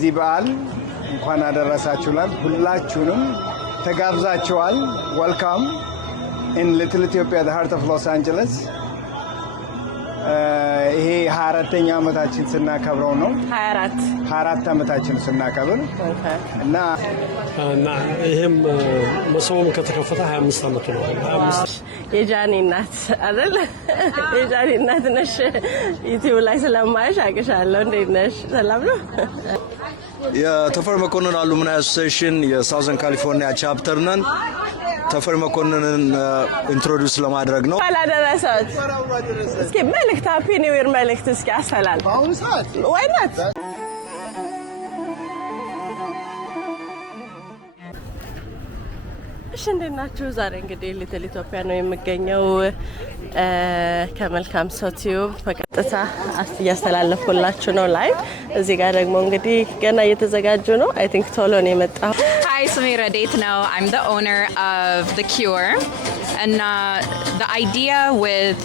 ለዚህ በዓል እንኳን አደረሳችሁላል። ሁላችሁንም ተጋብዛችኋል። ዌልካም in Little Ethiopia, the heart of Los Angeles. ይሄ 24ኛ ዓመታችን ስናከብረው ነው። 24 ዓመታችን ስናከብር እና ይሄም መሰውም ከተከፈተ 25 ዓመት ነው። 25 የጃኒ እናት አይደል? የጃኒ እናት ነሽ። ዩቲዩብ ላይ ስለማይሽ አቅሻለሁ። እንዴት ነሽ? ሰላም ነው? የተፈሪ መኮንን አሉምናይ አሶሲዬሽን የሳውዘርን ካሊፎርኒያ ቻፕተር ነን። ተፈሪ መኮንንን ኢንትሮዲዩስ ለማድረግ ነው። አላደረሰት እስኪ መልእክት ሃፒ ኒው ይር መልእክት እስኪ አስተላልፍ። በአሁኑ ሰዓት ወይናት እሺ፣ እንዴት ናችሁ? ዛሬ እንግዲህ ሊትል ኢትዮጵያ ነው የምገኘው። ከመልካም ሰው ቲዩብ በቀጥታ እያስተላለፍኩላችሁ ነው ላይቭ። እዚህ ጋር ደግሞ እንግዲህ ገና እየተዘጋጁ ነው። አይ ቲንክ ቶሎ ነው የመጣው። Hi, Samira Daitno. I'm the owner of The Cure. And the idea with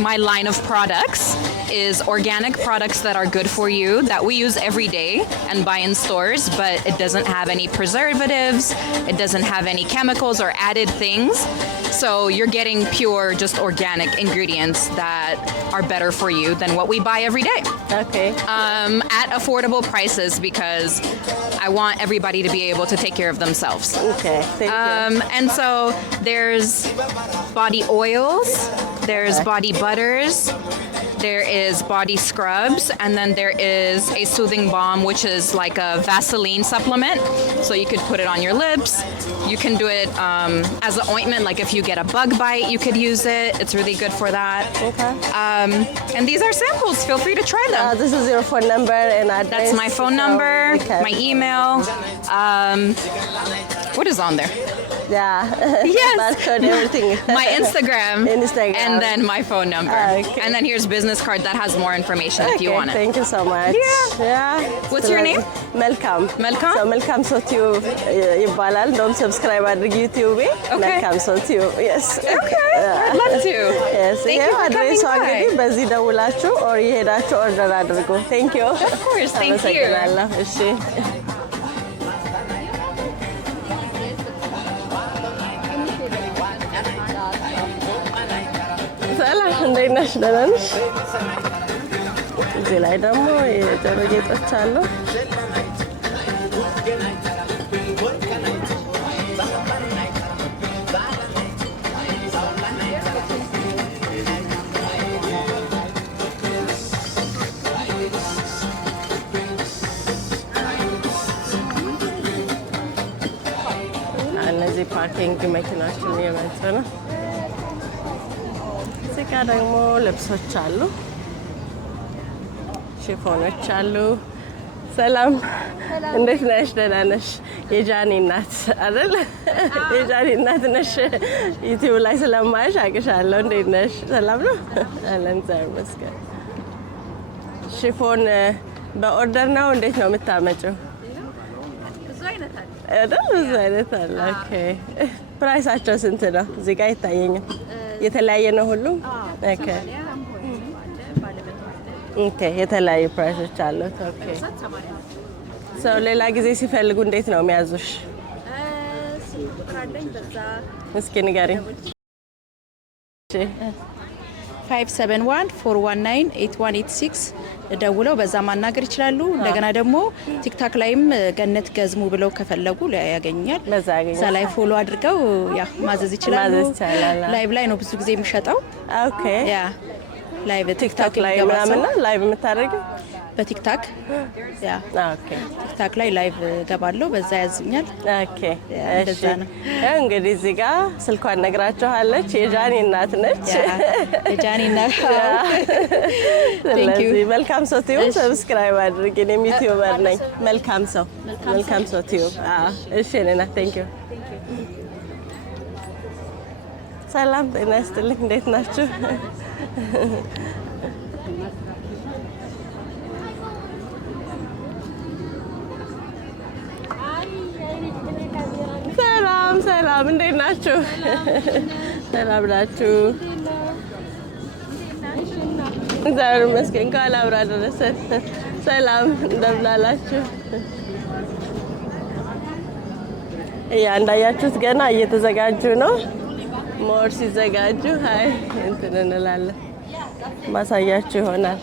my line of products is organic products that are good for you, that we use every day and buy in stores, but it doesn't have any preservatives, it doesn't have any chemicals or added things. So you're getting pure, just organic ingredients that are better for you than what we buy every day. Okay. At affordable prices, because I want everybody to be able to take care of themselves. Okay, thank you. And so there's body oils, there's body butters, there is body scrubs, and then there is a soothing balm, which is like a Vaseline supplement. So you could put it on your lips. You can do it as an ointment, like if you get a bug bite, you could use it. It's really good for that. Okay. And these are samples. Feel free to try them. This is your phone number and address. That's my phone number, my email. What is on there? Yeah. Yes. Barcode, everything. My Instagram. And then my phone number. Okay. And then here's business card that has more information if you want it. Thank you so much. Yeah. What's your name? Melkam. Melkam? So Melkam so tube ይባላል። Don't subscribe አድርጊ ዩቲዩብ። Melkam so tube. Yes. Okay. I'd love to. Yes. Thank you for አድሬሱ coming by. እንግዲህ በዚህ ደውላችሁ ኦር ይሄዳችሁ ኦርደር አድርጉ። Thank you. Of course. Thank you. አመሰግናለሁ። እሺ። ሰላም እንዴት ነሽ? ደህና ነሽ? እዚህ ላይ ደግሞ የጆሮ ጌጦች አሉ። እነዚህ ፓርኪንግ መኪናዎችን እየመጡ ነው። እዚህ ጋር ደግሞ ልብሶች አሉ፣ ሽፎኖች አሉ። ሰላም እንዴት ነሽ? ደህና ነሽ? የጃኒ እናት አይደል? የጃኒ እናት ነሽ። ዩቲዩብ ላይ ስለማይሽ አቅሻለሁ። እንዴት ነሽ? ሰላም ነው? አለን እግዚአብሔር ይመስገን። ሽፎን በኦርደር ነው እንዴት ነው የምታመጪው? ብዙ አይነት አለ። ኦኬ። ፕራይሳቸው ስንት ነው? እዚህ ጋር ይታየኛል። የተለያየ ነው ሁሉም? ኦኬ ኦኬ። የተለያዩ ፕራይሶች አሉት። ኦኬ። ሰው ሌላ ጊዜ ሲፈልጉ እንዴት ነው የሚያዙሽ? እስኪ ንገሪኝ። 571-419-8186 ደውለው በዛ ማናገር ይችላሉ። እንደገና ደግሞ ቲክታክ ላይም ገነት ገዝሙ ብለው ከፈለጉ ያገኛል። እዛ ላይ ፎሎ አድርገው ያ ማዘዝ ይችላሉ። ላይቭ ላይ ነው ብዙ ጊዜ የሚሸጠው። ኦኬ። ያ ላይቭ ቲክታክ ላይ ምናምን ላይቭ የምታደርጊው በቲክታክ ያ ኦኬ። ቲክታክ ላይ ላይቭ ገባለሁ፣ በዛ ያዝኛል። ኦኬ። እሺ። እንግዲህ እዚህ ጋር ስልኳን ነግራችኋለች። የጃኒ እናት ነች። የጃኒ እናት። ስለዚህ መልካም ሰው ቲዩብ ሰብስክራይብ አድርጊ። እኔም ዩቲዩበር ነኝ። መልካም ሰው ቲዩብ። እሺ ነና። ቴንክ ዩ። ሰላም ጤና ይስጥልኝ። እንዴት ናችሁ? ሰላም እንዴት ናችሁ? ሰላም ናችሁ? እግዚአብሔር ይመስገን። እንኳን አብራ ደረሰን። ሰላም እንደምን አላችሁ? እንዳያችሁት ገና እየተዘጋጁ ነው። ሞር ሲዘጋጁ ሀይ እንትን እንላለን ማሳያችሁ ይሆናል።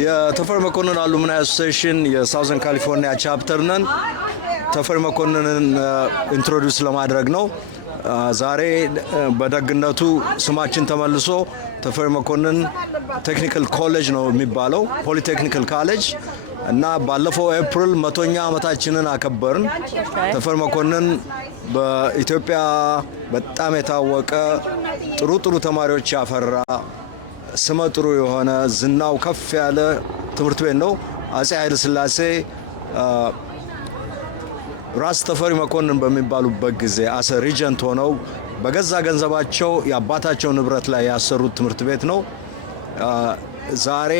የተፈሪ መኮንን አሉምናይ አሶሲዬሽን የሳውዘርን ካሊፎርኒያ ቻፕተር ነን። ተፈሪ መኮንንን ኢንትሮዲውስ ለማድረግ ነው ዛሬ። በደግነቱ ስማችን ተመልሶ ተፈሪ መኮንን ቴክኒካል ኮሌጅ ነው የሚባለው፣ ፖሊቴክኒካል ኮሌጅ እና ባለፈው ኤፕሪል 100ኛ ዓመታችንን አከበርን። ተፈሪ መኮንን በኢትዮጵያ በጣም የታወቀ ጥሩ ተማሪዎች ያፈራ ስመ ጥሩ የሆነ ዝናው ከፍ ያለ ትምህርት ቤት ነው። አፄ ኃይለ ሥላሴ ራስ ተፈሪ መኮንን በሚባሉበት ጊዜ አሰ ሪጀንት ሆነው በገዛ ገንዘባቸው የአባታቸው ንብረት ላይ ያሰሩት ትምህርት ቤት ነው። ዛሬ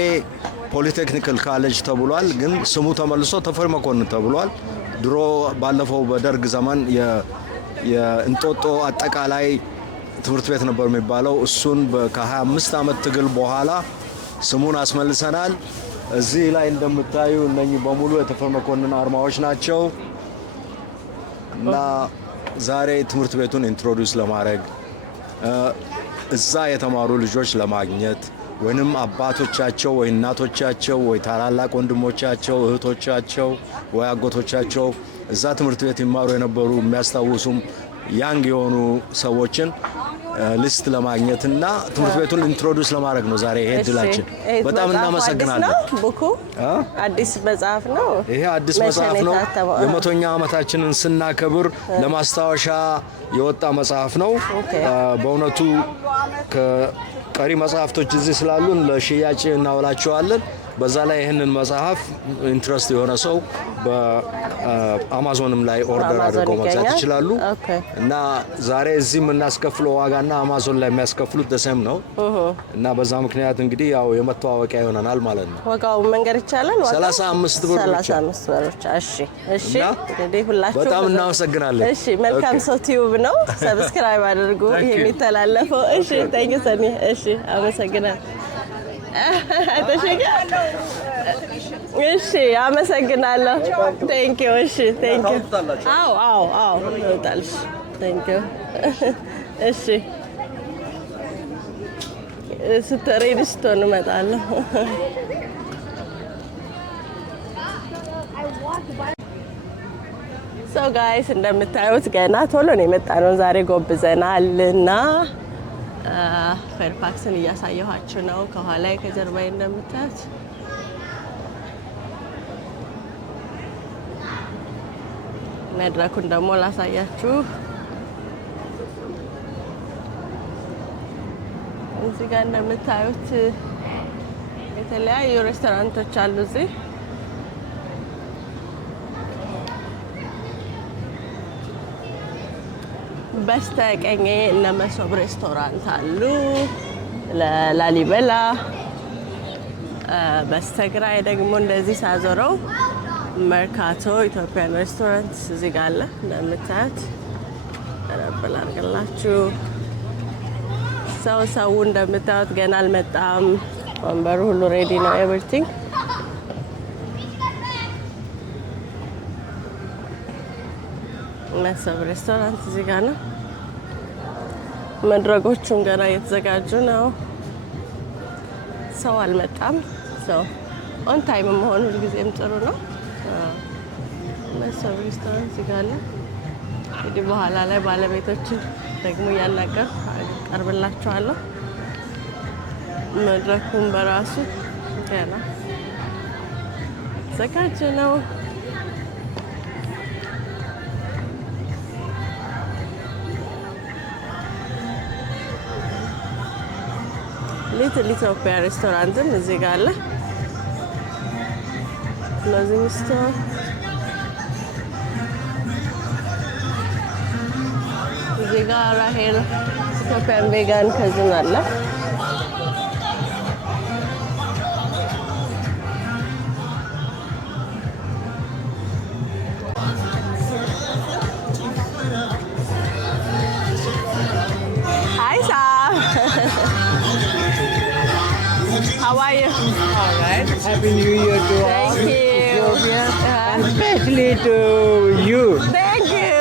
ፖሊቴክኒካል ኮሌጅ ተብሏል፣ ግን ስሙ ተመልሶ ተፈሪ መኮንን ተብሏል። ድሮ ባለፈው በደርግ ዘመን የእንጦጦ አጠቃላይ ትምህርት ቤት ነበር የሚባለው። እሱን ከ25 ዓመት ትግል በኋላ ስሙን አስመልሰናል። እዚህ ላይ እንደምታዩ እነኚህ በሙሉ የተፈሪ መኮንን አርማዎች ናቸው እና ዛሬ ትምህርት ቤቱን ኢንትሮዲውስ ለማድረግ እዛ የተማሩ ልጆች ለማግኘት ወይንም አባቶቻቸው ወይ እናቶቻቸው ወይ ታላላቅ ወንድሞቻቸው እህቶቻቸው ወይ አጎቶቻቸው እዛ ትምህርት ቤት ይማሩ የነበሩ የሚያስታውሱም ያንግ የሆኑ ሰዎችን ሊስት ለማግኘትና ትምህርት ቤቱን ኢንትሮዲውስ ለማድረግ ነው ዛሬ ይሄ ድላችን። በጣም እናመሰግናለን። ቡኩ አዲስ መጽሐፍ ነው። ይሄ አዲስ መጽሐፍ ነው። የ100ኛ ዓመታችንን ስናከብር ለማስታወሻ የወጣ መጽሐፍ ነው። በእውነቱ ከቀሪ መጽሐፍቶች እዚህ ስላሉን ለሽያጭ እናውላቸዋለን። በዛ ላይ ይህንን መጽሐፍ ኢንትረስት የሆነ ሰው በአማዞንም ላይ ኦርደር አድርገው መግዛት ይችላሉ እና ዛሬ እዚህ የምናስከፍለው ዋጋና አማዞን ላይ የሚያስከፍሉት ደሰም ነው እና በዛ ምክንያት እንግዲህ ያው የመተዋወቂያ ይሆነናል ማለት ነው። ዋጋው መንገር ይቻላል? 35 ብር ብቻ። 35 ብር ብቻ። እሺ እንግዲህ ሁላችሁ በጣም እናመሰግናለን። እሺ መልካም ሰው ቲዩብ ነው። ሰብስክራይብ አድርጉ የሚተላለፈው። እሺ ታንክ ዩ ሰኒ። እሺ አመሰግናለሁ። እሺ አመሰግናለሁ። ቴንክ ዩ። እሺ ቴንክ ዩ። አዎ ይወጣልሽ። ቴንክ ዩ። እሺ ስትሬዲ ስትሆን እመጣለሁ። ሶ ጋይስ እንደምታዩት ገና ቶሎ ነው የመጣነው ዛሬ ጎብዘናል እና ፌርፋክስን እያሳየኋችሁ ነው። ከኋላ ከጀርባዬ እንደምታዩት መድረኩን ደግሞ ላሳያችሁ። እዚህ ጋር እንደምታዩት የተለያዩ ሬስቶራንቶች አሉ። እዚህ በስተቀኝ እነ መሶብ ሬስቶራንት አሉ፣ ለላሊበላ። በስተግራይ ደግሞ እንደዚህ ሳዞረው መርካቶ ኢትዮጵያን ሬስቶራንት እዚህ ጋር አለ። እንደምታዩት ረበል አድርግላችሁ። ሰው እንደምታዩት ገና አልመጣም። ወንበሩ ሁሉ ሬዲ ነው። ኤቭሪቲንግ መሶብ ሬስቶራንት እዚህ ጋር ነው። መድረኮቹም ገና እየተዘጋጁ ነው። ሰው አልመጣም። ሰው ኦን ታይም መሆኑ ሁልጊዜም ጥሩ ነው። መሶብ ሬስቶራንት እዚህ ጋር አለ። እንግዲህ በኋላ ላይ ባለቤቶችን ደግሞ እያናገር ቀርብላችኋለሁ። መድረኩን በራሱ ገና ተዘጋጀ ነው። ሊትል ኢትዮጵያ ሬስቶራንትም እዚህ ጋር አለ። ክሎዚንግ ስቶር እዚህ ጋር ራሄል ኢትዮጵያን ቬጋን ከዝን አለ። Hi Sam. How are you? All right. Happy New Year to all. Thank you. And especially to you. Thank you,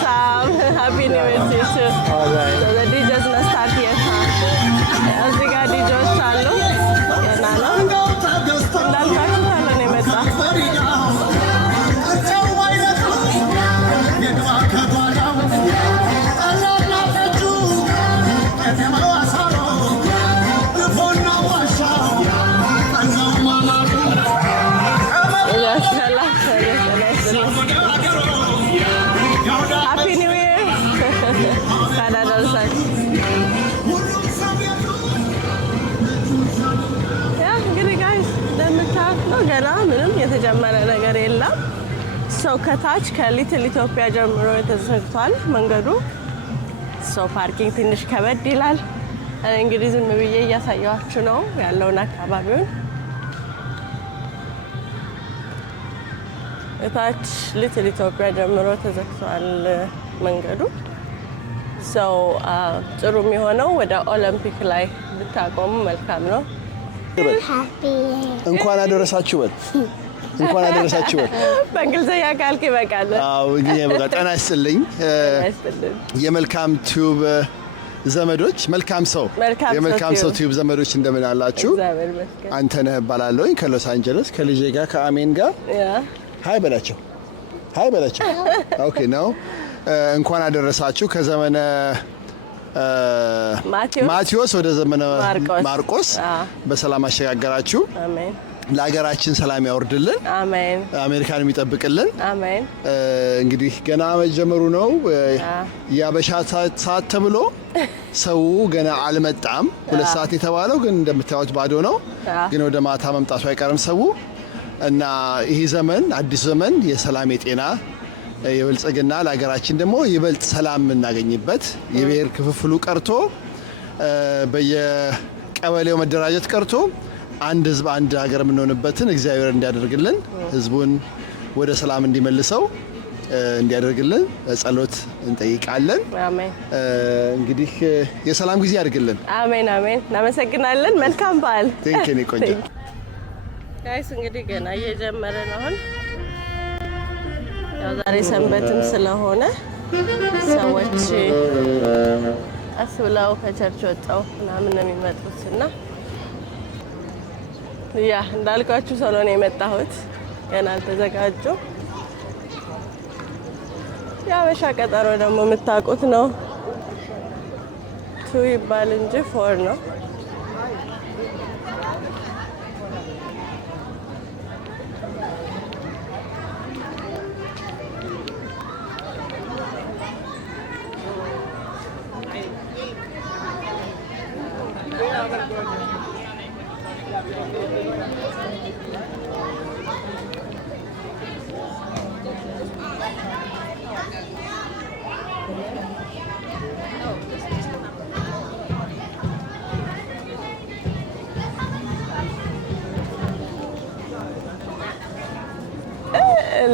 Sam. Happy New Year to you too. All right. So the DJs must start here. እዚህ ጋር ዲጆች አሉ። ገና ነው እንዳልኳችሁ ተሎ ነው የመጣው። Happy New Year. እንግዲህ ጋይስ እንደምታዩት ነው። ገና ምንም የተጀመረ ነገር የለም። ሰው ከታች ከሊትል ኢትዮጵያ ጀምሮ ተዘግቷል መንገዱ። ሰው ፓርኪንግ ትንሽ ከበድ ይላል። እንግዲህ ዝም ብዬ እያሳየኋችሁ ነው ያለውን አካባቢውን። ከታች ሊትል ኢትዮጵያ ጀምሮ ተዘግቷል መንገዱ። ሰው ጥሩ የሚሆነው ወደ ኦሎምፒክ ላይ ብታቆሙ መልካም ነው። እንኳን አደረሳችሁ በል። እንኳን አደረሳችሁ በል። በእንግሊዝኛ ካልክ ይበቃል። አዎ እንግዲህ በቃ ጤና ይስጥልኝ። የመልካም ቲዩብ ዘመዶች የመልካም ሰው ቲዩብ ዘመዶች እንደምን አላችሁ? አንተነህ እባላለሁኝ ከሎስ አንጀለስ ከልጄ ጋር ከአሜን ጋር ሃይ በላቸው። ኦኬ ነው። እንኳን አደረሳችሁ ከዘመነ ማቴዎስ ወደ ዘመነ ማርቆስ በሰላም አሸጋገራችሁ። አሜን። ለሀገራችን ሰላም ያወርድልን። አሜን። አሜሪካን የሚጠብቅልን። አሜን። እንግዲህ ገና መጀመሩ ነው። የአበሻ ሰዓት ተብሎ ሰው ገና አልመጣም። 2 ሰዓት የተባለው ግን እንደምታዩት ባዶ ነው። ግን ወደ ማታ መምጣቱ አይቀርም ሰው እና ይህ ዘመን አዲስ ዘመን የሰላም የጤና የብልጽግና ለሀገራችን ደግሞ ይበልጥ ሰላም የምናገኝበት የብሔር ክፍፍሉ ቀርቶ በየቀበሌው መደራጀት ቀርቶ አንድ ህዝብ አንድ ሀገር የምንሆንበትን እግዚአብሔር እንዲያደርግልን ህዝቡን ወደ ሰላም እንዲመልሰው እንዲያደርግልን ጸሎት እንጠይቃለን። አሜን። እንግዲህ የሰላም ጊዜ ያድርግልን። አሜን አሜን። እናመሰግናለን። መልካም በዓል። ቴንክ ዩ ቆንጆ ጋይስ። እንግዲህ ገና እየጀመረ ነው አሁን። ያው ዛሬ ሰንበትም ስለሆነ ሰዎች አስብለው ከቸርች ወጣው ምናምን ነው የሚመጡት እና ያ እንዳልኳችሁ ሰው ነው የመጣሁት። ገና አልተዘጋጁም። የአበሻ ቀጠሮ ደግሞ የምታውቁት ነው 2 ይባል እንጂ 4 ነው።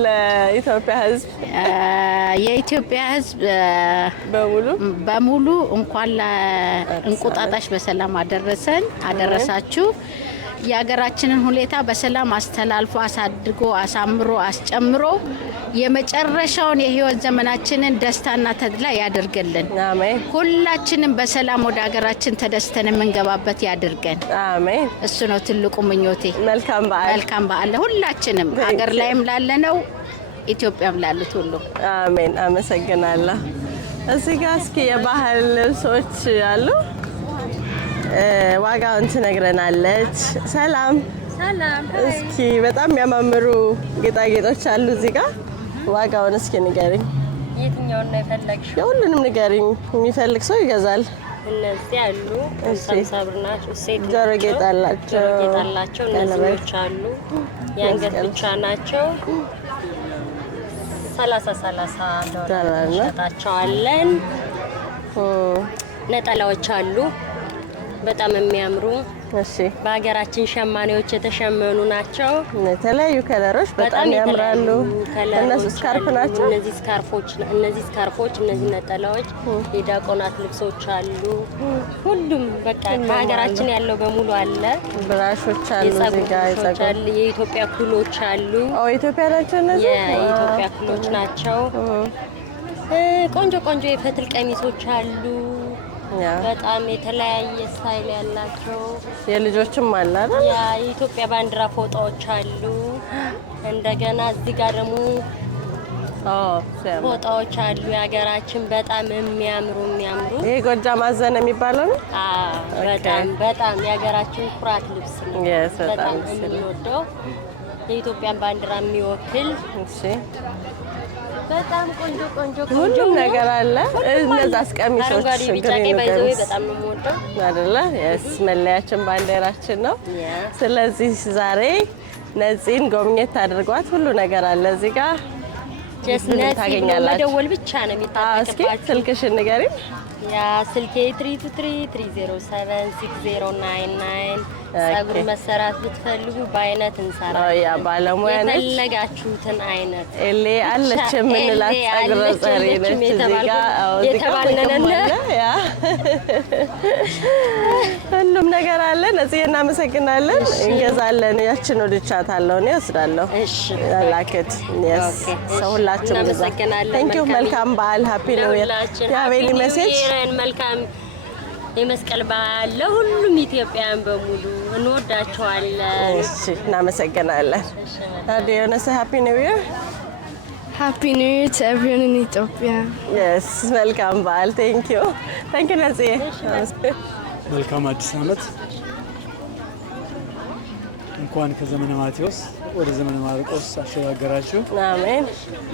ለኢትዮጵያ ሕዝብ የኢትዮጵያ ሕዝብ በሙሉ እንኳን ለእንቁጣጣሽ በሰላም አደረሳችሁ። የሀገራችንን ሁኔታ በሰላም አስተላልፎ አሳድጎ አሳምሮ አስጨምሮ የመጨረሻውን የህይወት ዘመናችንን ደስታና ተድላ ያደርግልን። አሜን። ሁላችንም በሰላም ወደ ሀገራችን ተደስተን የምንገባበት ያድርገን። አሜን። እሱ ነው ትልቁ ምኞቴ። መልካም በዓል ሁላችንም ሀገር ላይም ላለነው ኢትዮጵያም ላሉት ሁሉ። አሜን። አመሰግናለሁ። እዚህ ጋር እስኪ የባህል ልብሶች አሉ። ዋጋውን ትነግረናለች። ሰላም። እስኪ በጣም የሚያማምሩ ጌጣጌጦች አሉ እዚህ ጋር። ዋጋውን እስኪ ንገሪኝ። የትኛውን ነው የፈለግሽው? የሁሉንም ንገሪኝ። የሚፈልግ ሰው ይገዛል። እነዚህ አሉ 50 ብር ናቸው። ሴት ጆሮ ጌጥ አላቸው። እነዚህ አሉ። የአንገት ብቻ ናቸው። 30 ዶላር እንሸጣቸዋለን። ነጠላዎች አሉ በጣም የሚያምሩ በሀገራችን ሸማኔዎች የተሸመኑ ናቸው። የተለያዩ ከለሮች በጣም ያምራሉ። እነሱ ስካርፍ ናቸው። እነዚህ ስካርፎች፣ እነዚህ ነጠላዎች፣ የዲያቆናት ልብሶች አሉ። ሁሉም በቃ ከሀገራችን ያለው በሙሉ አለ። ብራሾች አሉ፣ የኢትዮጵያ ኩሎች አሉ። ኢትዮጵያ ናቸው እነዚህ የኢትዮጵያ ኩሎች ናቸው። ቆንጆ ቆንጆ የፈትል ቀሚሶች አሉ። በጣም የተለያየ ስታይል ያላቸው የልጆችም አለ አይደል? የኢትዮጵያ ባንዲራ ፎጣዎች አሉ። እንደገና እዚህ ጋር ደግሞ ፎጣዎች አሉ የሀገራችን በጣም የሚያምሩ። ይሄ ጎጃም አዘነ የሚባለው ነው። በጣም የሀገራችን ኩራት ልብስ ነው። በጣም የምንወደው የኢትዮጵያን ባንዲራ የሚወክል በጣም ቆንጆ ሁሉም ነገር አለ። እነዛስ ቀሚሶች ግሪን በጣም ነው የምወደው አይደለ? መለያችን ባንዲራችን ነው። ስለዚህ ዛሬ ነፂን ጎብኘት አድርጓት። ሁሉ ነገር አለ እዚህ ጋር ታገኛላችሁ። መደወል ብቻ ነው የሚጠበቅባችሁ። እስኪ ስልክሽን ንገሪኝ። ያ ስልኬ 323076099 ጸጉር መሰራት ብትፈልጉ በአይነት እንሰራለን። ያ ባለሙያ ነች። የፈለጋችሁትን አይነት ኤሌ አለች የምንላት ጸጉር ጸሪ ነች። እዚህ ጋር የተባልነነ ያ ሁሉም ነገር አለ። ነፂዬ እናመሰግናለን። እንገዛለን። ያችን ወድቻታለሁ እኔ እወስዳለሁ። እሺ ላከት yes ሰው ሁላችሁም እናመሰግናለን። Thank you መልካም በዓል ሃፒ ኒው ኢየር ያ ቬሊ ሜሴጅ መልካም የመስቀል በዓል ለሁሉም ኢትዮጵያውያን በሙሉ እንወዳቸዋለን። እሺ እናመሰግናለን። አዲዮነ ሃፒ ኒው ኢየር Happy New Year to everyone in Ethiopia. Yes መልካም በዓል Thank you ነፂዬ መልካም አዲስ ዓመት እንኳን ከዘመነ ማቴዎስ ወደ ዘመነ ማርቆስ አሸጋገራችሁ። አሜን።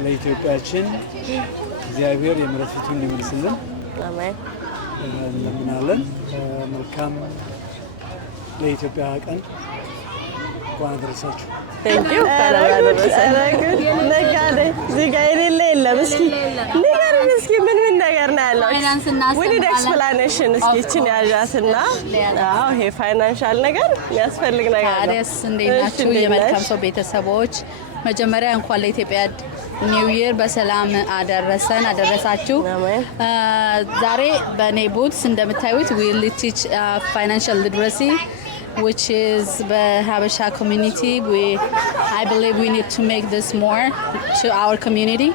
ለኢትዮጵያችን እግዚአብሔር የምሕረት ፊቱን እንዲመልስልን አሜን እንለምናለን። መልካም ለኢትዮጵያ ቀን እንኳን አደረሳችሁ። Thank you ነጋዴ እዚህ ጋር የሌለ የለም። እስኪ ንገሪን እስኪ ምን ነገር ነው ያለው? We need explanation እስኪ እችን ያዣትና ይሄ ፋይናንሻል ነገር የሚያስፈልግ ነገር ነው። ታዲያስ እንዴት ናችሁ የመልካም ሰው ቤተሰቦች? መጀመሪያ እንኳን ለኢትዮጵያ ኒው ኢየር በሰላም አደረሳችሁ። ዛሬ በኔ ቡትስ እንደምታዩት we will teach financial literacy which is the Habesha community. I believe we need to make this more to our community.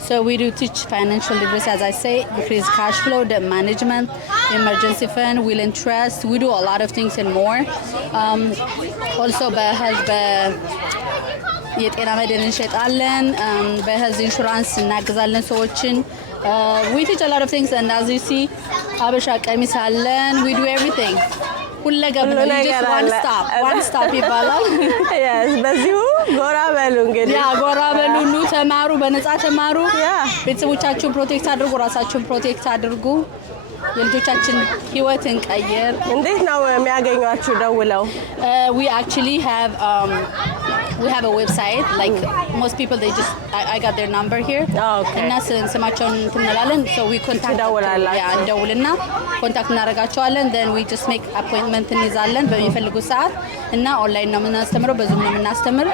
So we do teach financial literacy, as I say, increase cash flow, debt management, emergency fund, will and trust. We do a lot of things and more. Also, የጤና መድን እንሸጣለን በሄልዝ ኢንሹራንስ እናግዛለን ሰዎችን we teach a lot of things and as you see ሀበሻ ቀሚስ አለን we do everything ሁለገብ ነው just one stop ይባላል yes በዚሁ ጎራ በሉ እንግዲህ ያ ጎራ በሉ ኑ ተማሩ በነፃ ተማሩ ቤተሰቦቻችሁን ፕሮቴክት አድርጉ ራሳችሁን ፕሮቴክት አድርጉ የልጆቻችን ህይወት እንቀይር እንዴት ነው የሚያገኙአችሁ ደውለው we actually have a website like most people they just I got their number here እና ስማቸውን እንላለን so we contact ደውልና ኮንታክት እናደርጋቸዋለን then we just make appointment እንይዛለን በሚፈልጉት ሰዓት እና ኦንላይን ነው የምናስተምረው በዙም ነው የምናስተምር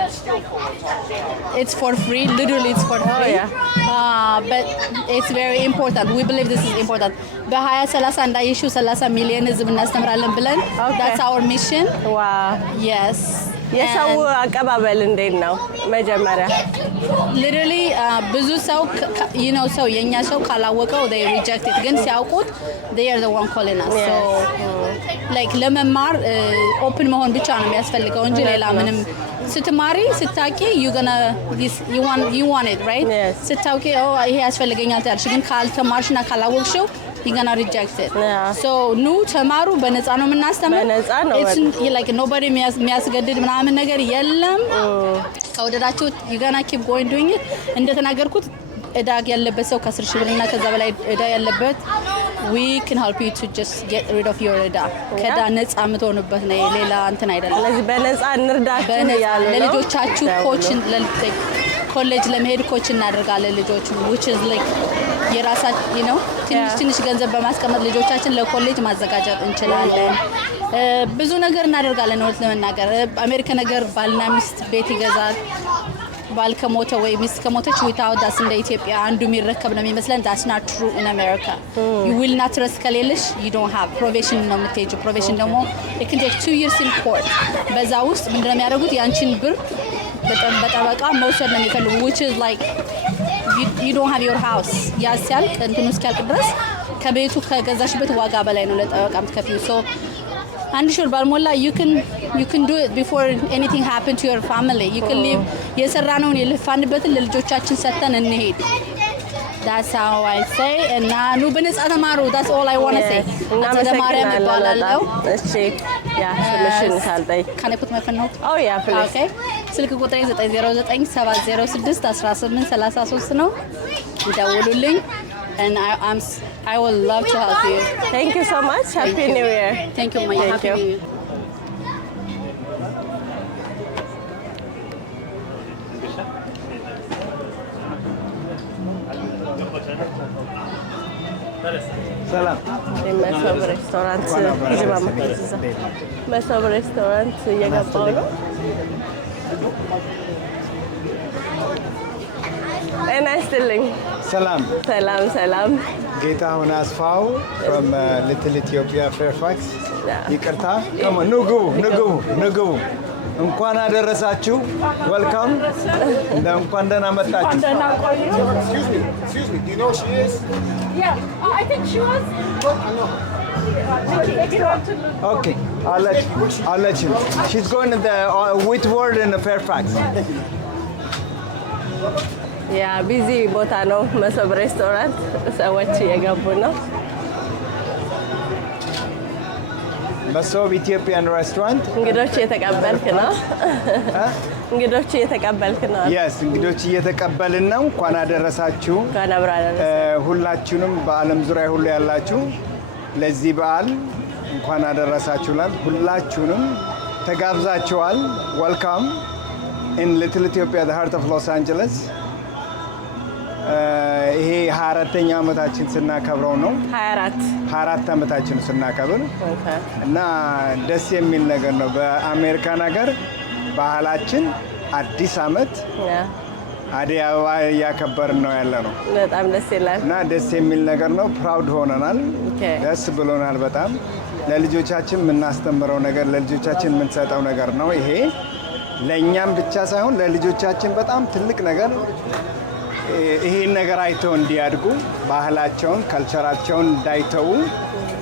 it's for free literally it's for free but it's very important we believe this is important በ2030 እንዳይሹ 30 ሚሊዮን ህዝብ እናስተምራለን ብለን that's our mission wow yes የሰው አቀባበል እንዴት ነው መጀመሪያ literally ብዙ ሰው ሰው የኛ ሰው ካላወቀው they reject it ግን ሲያውቁት they are the one calling us so like ለመማር ኦፕን መሆን ብቻ ነው የሚያስፈልገው እንጂ ሌላ ምንም ስትማሪ ስታቂ you want it right ስታውቂ ይሄ ያስፈልገኛል ታልሽ ግን ካልተማርሽና ካላወቅሽው you're gonna reject it so nu tamaru በነፃ ነው የምናስተምረው በነፃ ነው it's like nobody የሚያስገድድ ምናምን ነገር የለም ከወደዳችሁት you're gonna keep going doing it እንደተናገርኩት እዳ ያለበት ሰው ከ10 ሺህ ብርና ከዛ በላይ እዳ ያለበት we can help you to just get rid of your እዳ ከዳ ነፃ የምትሆኑበት ነው ሌላ እንትን አይደለም ስለዚህ በነፃ እንርዳችሁ ያለው ለልጆቻችሁ ኮችን ኮሌጅ ለመሄድ ኮች እናደርጋለን ልጆቹ which is like የራሳችን you know ትንሽ ገንዘብ በማስቀመጥ ልጆቻችን ለኮሌጅ ማዘጋጀት እንችላለን ብዙ ነገር እናደርጋለን ነው ለመናገር አሜሪካ ነገር ባልና ሚስት ቤት ይገዛል ባል ከሞተ ወይ ሚስት ከሞተች without us እንደ ኢትዮጵያ አንዱ የሚረከብ ነው የሚመስለን that's not true in America you will not trust ከሌለሽ you don't have probation ነው የምትሄጂው probation ደግሞ it can take 2 years in court በዛ ውስጥ ምንድነው የሚያደርጉት ያንቺን ብር በጠበቃ መውሰድ ነው የሚፈልጉ which is like you don't have your house ያስያልቅ እንትኑ እስኪያልቅ ድረስ ከቤቱ ከገዛሽበት ዋጋ በላይ ነው ለጠበቃ የምትከፍዩ so አንድ ሹር ባልሞላ you can do it before anything happen to your family you can live የሰራነውን የልፋንበትን ለልጆቻችን ሰተን እንሄድ that's how I say and ኑ በነጻ ተማሩ that's all I want to say አጸደ ማርያም ይባላልው እሺ ያ ስልሽን ሳልጠይ can I put my phone note oh yeah please okay ስልክ ቁጥሬ 909706133 ነው ይደውሉልኝ and I will love to help you. Thank you so much. Happy New Year. Thank you, Maya. Happy New Year. ሰላም መሶብ ሬስቶራንት መሶብ ሬስቶራንት እየገባሁ ነው ጤና ይስጥልኝ ሰላም ጌታሁን አስፋው from Little Ethiopia Fairfax ይቅርታ ንጉ እንኳን አደረሳችሁ welcome እንኳን ደህና መጣችሁ excuse me do you know who she is yeah I think she was okay I'll let you she's going to the Whitworth in the Fairfax ያ ቢዚ ቦታ ነው መሶብ ሬስቶራንት ሰዎች እየገቡ ነው መሶብ ኢትዮጵያን ሬስቶራንት እንግዶች እየተቀበልክ ነው yes እንግዶች እየተቀበልን ነው እንኳን አደረሳችሁ ሁላችሁንም በአለም ዙሪያ ሁሉ ያላችሁ ለዚህ በዓል እንኳን አደረሳችሁ ሁላችሁንም ተጋብዛችኋል welcome in Little Ethiopia the heart of Los Angeles ይሄ 24ኛ ዓመታችን ስናከብረው ነው 24 ዓመታችን ስናከብር እና ደስ የሚል ነገር ነው በአሜሪካን ሀገር ባህላችን አዲስ ዓመት አዲስ አበባ ያከበርን ነው ያለነው በጣም ደስ ይላል እና ደስ የሚል ነገር ነው ፕራውድ ሆነናል ደስ ብሎናል በጣም ለልጆቻችን የምናስተምረው ነገር ለልጆቻችን የምንሰጠው ነገር ነው ይሄ ለኛም ብቻ ሳይሆን ለልጆቻችን በጣም ትልቅ ነገር ይሄን ነገር አይተው እንዲያድጉ ባህላቸውን ካልቸራቸውን እንዳይተው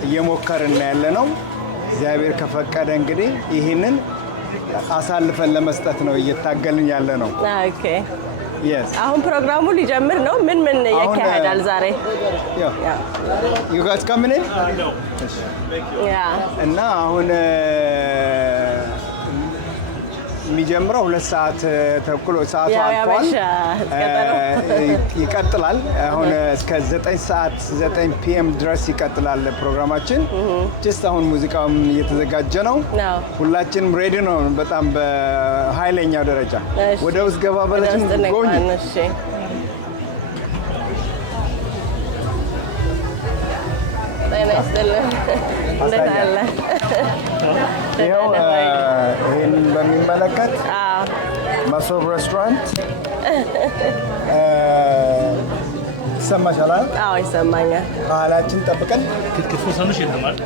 እየሞከርን ያለነው እግዚአብሔር ከፈቀደ እንግዲህ ይሄንን አሳልፈን ለመስጠት ነው እየታገልን ያለነው ኦኬ yes አሁን ፕሮግራሙ ሊጀምር ነው ምን ያካሄዳል ዛሬ you guys coming in yeah እና አሁን የሚጀምረው 2 ሰዓት ተኩል ሰዓቱ አልፏል ይቀጥላል አሁን እስከ 9 ሰዓት 9 PM ድረስ ይቀጥላል ፕሮግራማችን just አሁን ሙዚቃውም እየተዘጋጀ ነው ሁላችንም ሬዲ ነው በጣም በኃይለኛው ደረጃ ወደ ውስጥ ገባ በለችን ጎኝ እሺ እንደት አለ ይሄን በሚመለከት መሶብ ሬስቶራንት ይሰማሻል? አዎ ይሰማኛል። ባህላችን ጠብቀን ክትፎ ሰምሽ እንደማል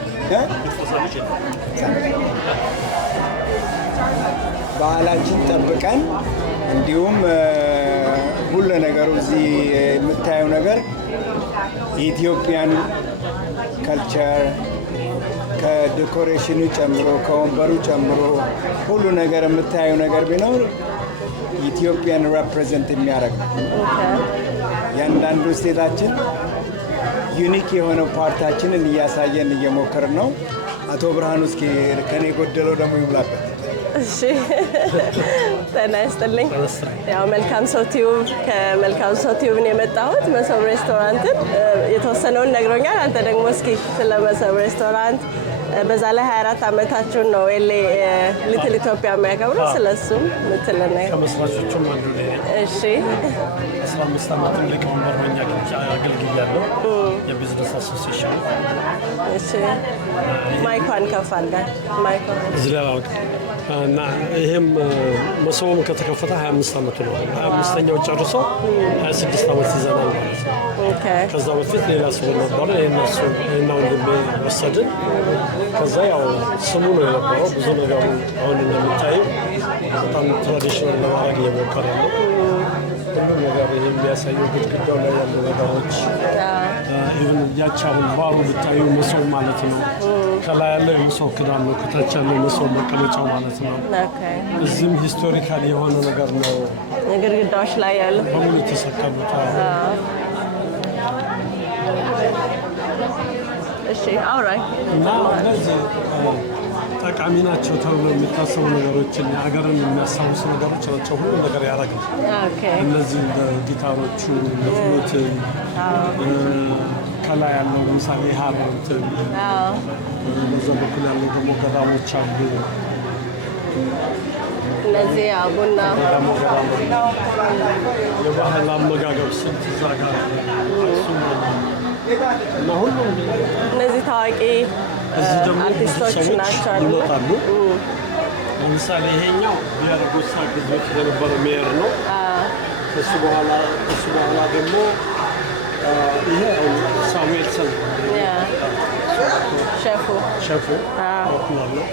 ባህላችን ጠብቀን እንዲሁም ሁሉ ነገሩ እዚህ የምታየው ነገር የኢትዮጵያን ካልቸር ከዲኮሬሽኑ ጨምሮ ከወንበሩ ጨምሮ ሁሉ ነገር የምታየው ነገር ቢኖር ኢትዮጵያን ሪፕሬዘንት የሚያደርግ ያንዳንዱ ስቴታችን ዩኒክ የሆነ ፓርታችንን እያሳየን እየሞከርን ነው። አቶ ብርሃኑ እስኪ ከኔ ጎደለው ደግሞ ይብላበት። እሺ ጤና ይስጥልኝ። ያው መልካም ሰው ቲዩብ ከመልካም ሰው ቲዩብ ነው የመጣሁት። መሶብ ሬስቶራንትን የተወሰነውን ነግሮኛል። አንተ ደግሞ እስኪ ስለ መሶብ ሬስቶራንት በዛ ላይ 24 ዓመታችሁን ነው ሊትል ኢትዮጵያ የሚያከብረው። ስለሱም ምትለና ከመስራቾቹም አንዱ ነኝ። እሺ 15 ዓመትን ሊቀመንበር ሆኜ አገልግያለሁ የቢዝነስ አሶሲዬሽን። እሺ ማይኳን ከፍ አድርጋ ማይኳን እዚህ ላይ እና ይሄም መሶብም ከተከፈተ 25 ዓመቱ ነው። 25ኛው ጨርሶ 26 ዓመት ይዘናል ማለት ነው። ኦኬ ከዛ በፊት ሌላ ሰው ነበር የነሱ እና ወንድሜ ወሰድን። ከዛ ያው ስሙ ነው የነበረው ብዙ ነገሩ አሁን እንደምታየው በጣም ትራዲሽናል ለማድረግ እየሞከረ ነው። ሁሉም ነገር የሚያሳየው ግድግዳው ላይ ያሉ ነገሮች ኢቭን ያቺ አሁን ባሩ ብታዩ መሶብ ማለት ነው። ከላይ ያለው የመሶብ ክዳን ነው፣ ከታች ያለው መሶብ መቀመጫው ማለት ነው። እዚህም ሂስቶሪካል የሆነ ነገር ነው። ግድግዳዎች ላይ ያለው በሙሉ ተሰቀሉት። እሺ አውራይ እና እነዚህ ጠቃሚ ናቸው ተብሎ የሚታሰቡ ነገሮችን የሀገርን የሚያስታውሱ ነገሮች ናቸው። ሁሉ ነገር ያደርጋል። እነዚህ እንደ ጊታሮቹ ፍሉትን ከላይ ያለው ለምሳሌ ሀረንትን በዛ በኩል ያለው ደግሞ ገዳሞች አሉ። እነዚህ ቡና የባህል አመጋገብ ስልት እዛ ጋር እና ሁሉም እነዚህ ታዋቂ አርቲስቶች ናቸው ይመጣሉ። ለምሳሌ ይሄኛው ቢያረጉሳ ግዞች የነበረ ሜየር ነው። ከሱ በኋላ ደግሞ ይሄ ሳሙኤልሰን ሸፉ ነው።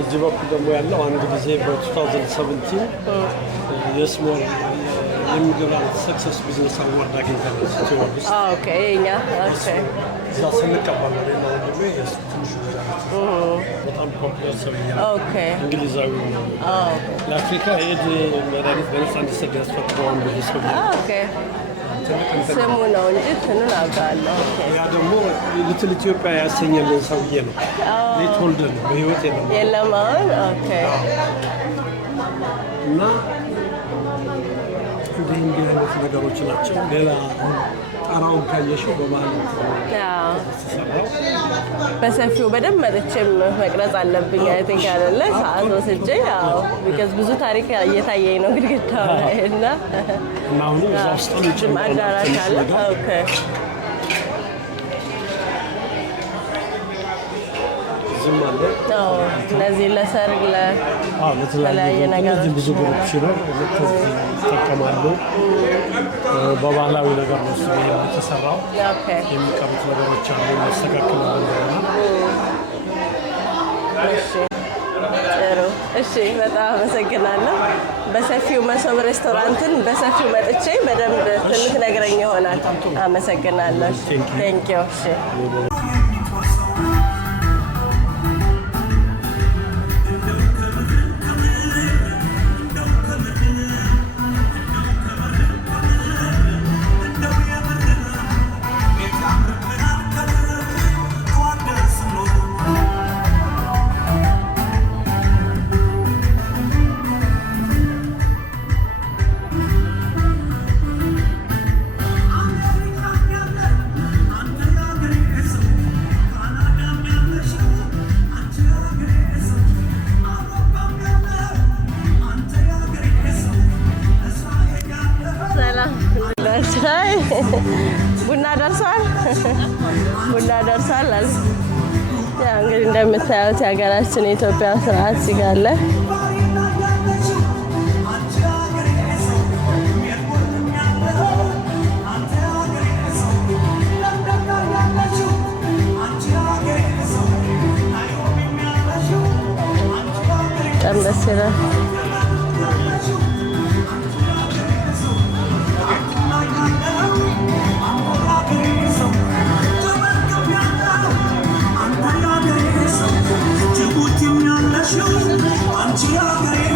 እዚህ በኩል ደግሞ ያለው አንድ ጊዜ በ2017 የስሞል የኢሚግራንት ሰክሰስ ቢዝነስ አዋርድ አግኝተናል። ኦኬ የኛ ኦኬ እዛ ስንቀበል ነው ወንድሜ ትንሹ በጣም ፖፑላር ሰው ኦኬ እንግሊዛዊ ነው። ለአፍሪካ ኤድ መድኃኒት በነፃ እንዲሰጥ ያስፈቅደው አንዱ ሰው ኦኬ ስሙ ነው እንጂ እንትኑን አውቃለሁ። ያ ደግሞ ሊትል ኢትዮጵያ ያሰኘልን ሰውዬ ነው። ሌትሆልደር ነው፣ በህይወት የለም አሁን። ኦኬ እና እንዲህ አይነት ነገሮች ናቸው። ሌላ ጣራውን ካየሽው በባህል በሰፊው በደንብ መጥቼም መቅረጽ አለብኝ። አይ ቲንክ አይደለ ሰዓት ወስጄ ያው ቢካዝ ብዙ ታሪክ እየታየኝ ነው ግድግዳው ላይ እና አሁን እዛ ውስጥ አዳራሽ አለ። ኦኬ እነዚህ ለሰርግ ለተለያየ ነገር ብዙ ግሩፕ ሲኖር ይጠቀማሉ። በባህላዊ ነገር ነው እሱ የተሰራው። የሚቀሩት ነገሮች አሉ ያስተካክላሉ። ጥሩ እሺ፣ በጣም አመሰግናለሁ። በሰፊው መሶብ ሬስቶራንትን በሰፊው መጥቼ በደንብ ትንሽ ነግረኝ ይሆናል። አመሰግናለሁ። ቴንኪው። እሺ ቡና ደርሷል። ቡና ደርሷል አለ። ያው እንግዲህ እንደምታዩት የሀገራችን የኢትዮጵያ ስርዓት ሲጋለ በጣም ደስ ይላል። I'm